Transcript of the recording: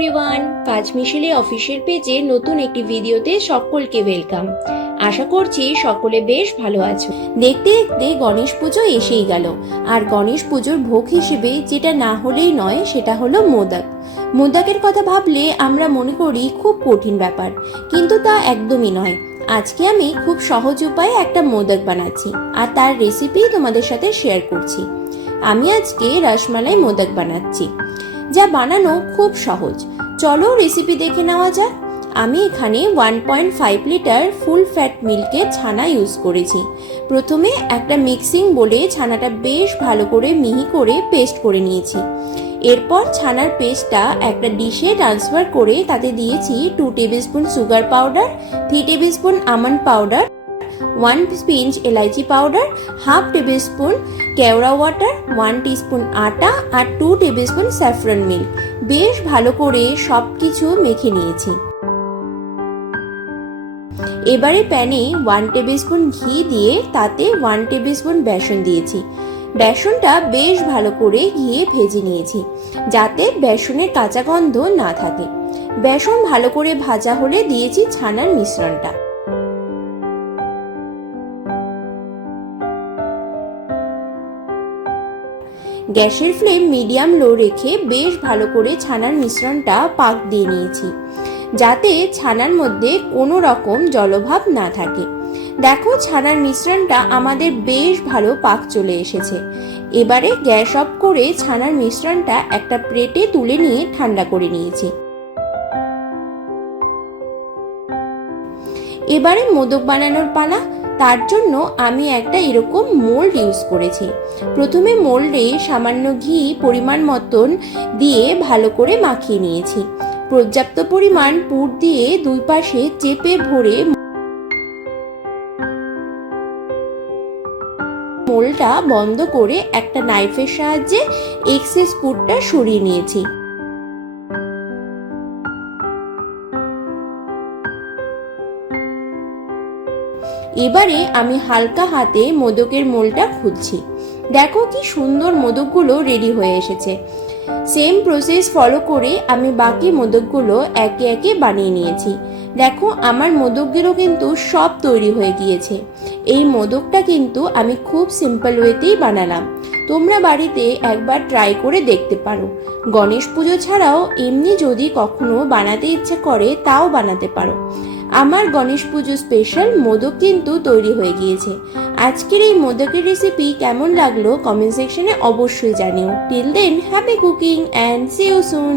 Everyone, পাঁচমিশালি official পেজে নতুন একটি ভিডিওতে সকলকে ওয়েলকাম। আশা করছি সকলে বেশ ভালো আছো। দেখতে দেখতে গণেশ পুজো এসেই গেল, আর গণেশ পুজোর ভোগ হিসেবে যেটা না হলেই নয় সেটা হলো মোদক। মোদকের কথা ভাবলে আমরা মনে করি খুব কঠিন ব্যাপার, কিন্তু তা একদমই নয়। আজকে আমি খুব সহজ উপায়ে একটা মোদক বানাচ্ছি, আর তার রেসিপি তোমাদের সাথে শেয়ার করছি। আমি আজকে রসমালাই মোদক বানাচ্ছি, যা বানানো খুব সহজ। চলো রেসিপি দেখে নেওয়া যাক। আমি এখানে 1.5 লিটার ফুল ফ্যাট মিল্কের ছানা ইউজ করেছি। প্রথমে একটা মিক্সিং বলে ছানাটা বেশ ভালো করে মিহি করে পেস্ট করে নিয়েছি। এরপর ছানার পেস্টটা একটা ডিশে ট্রান্সফার করে তাতে দিয়েছি 2 tablespoon sugar powder, 3 tablespoon almond powder, 1 pinch এলাইচি powder, half tablespoon kewra water, 1 teaspoon আটা আর 2 টেবিলস্পুন স্যাফরন মিল্ক। বেশ ভালো করে সব কিছু মেখে নিয়েছি। এবারে প্যানে 1 টেবিলস্পুন ঘি দিয়ে তাতে 1 টেবিলস্পুন বেসন দিয়েছি। বেসনটা বেশ ভালো করে ঘিয়ে ভেজে নিয়েছি, যাতে বেসনের কাঁচা গন্ধ না থাকে। বেসন ভালো করে ভাজা হলে দিয়েছি ছানার মিশ্রণটা। গ্যাসের ফ্লেম মিডিয়াম লো রেখে বেশ ভালো করে ছানার মিশ্রণটা পাক দিয়ে নিয়েছি, যাতে ছানার মধ্যে কোনো রকম জলভাব না থাকে। দেখো, ছানার মিশ্রণটা আমাদের বেশ ভালো পাক চলে এসেছে। এবারে গ্যাস অফ করে ছানার মিশ্রণটা একটা প্লেটে তুলে নিয়ে ঠান্ডা করে নিয়েছি। এবারে মোদক বানানোর পালা। তার জন্য আমি একটা এরকম মোল্ড ইউজ করেছি। প্রথমে মোল্ডে সামান্য ঘি পরিমাণ মতন দিয়ে ভালো করে মাখিয়ে নিয়েছি। পর্যাপ্ত পরিমাণ পুর দিয়ে দুই পাশে চেপে ভরে মোল্ডটা বন্ধ করে একটা নাইফের সাহায্যে এক্সেস পুরটা সরিয়ে নিয়েছি। এবারে আমি হালকা হাতে মোদকের মোলটা খুলছি। দেখো কি সুন্দর মোদকগুলো রেডি হয়ে এসেছে। সেম প্রসেস ফলো করে আমি বাকি মোদকগুলো একে একে বানিয়ে নিয়েছি। দেখো, আমার মোদকগুলো কিন্তু সব তৈরি হয়ে গিয়েছে। এই মোদকটা কিন্তু আমি খুব সিম্পল ওয়েতেই বানালাম। তোমরা বাড়িতে একবার ট্রাই করে দেখতে পারো। গণেশ পুজো ছাড়াও এমনি যদি কখনো বানাতে ইচ্ছে করে তাও বানাতে পারো। আমার গণেশ পুজো স্পেশাল মোদক কিন্তু তৈরি হয়ে গিয়েছে। আজকের এই মোদকের রেসিপি কেমন লাগলো কমেন্ট সেকশনে অবশ্যই জানিও। Till then, happy cooking and see you soon.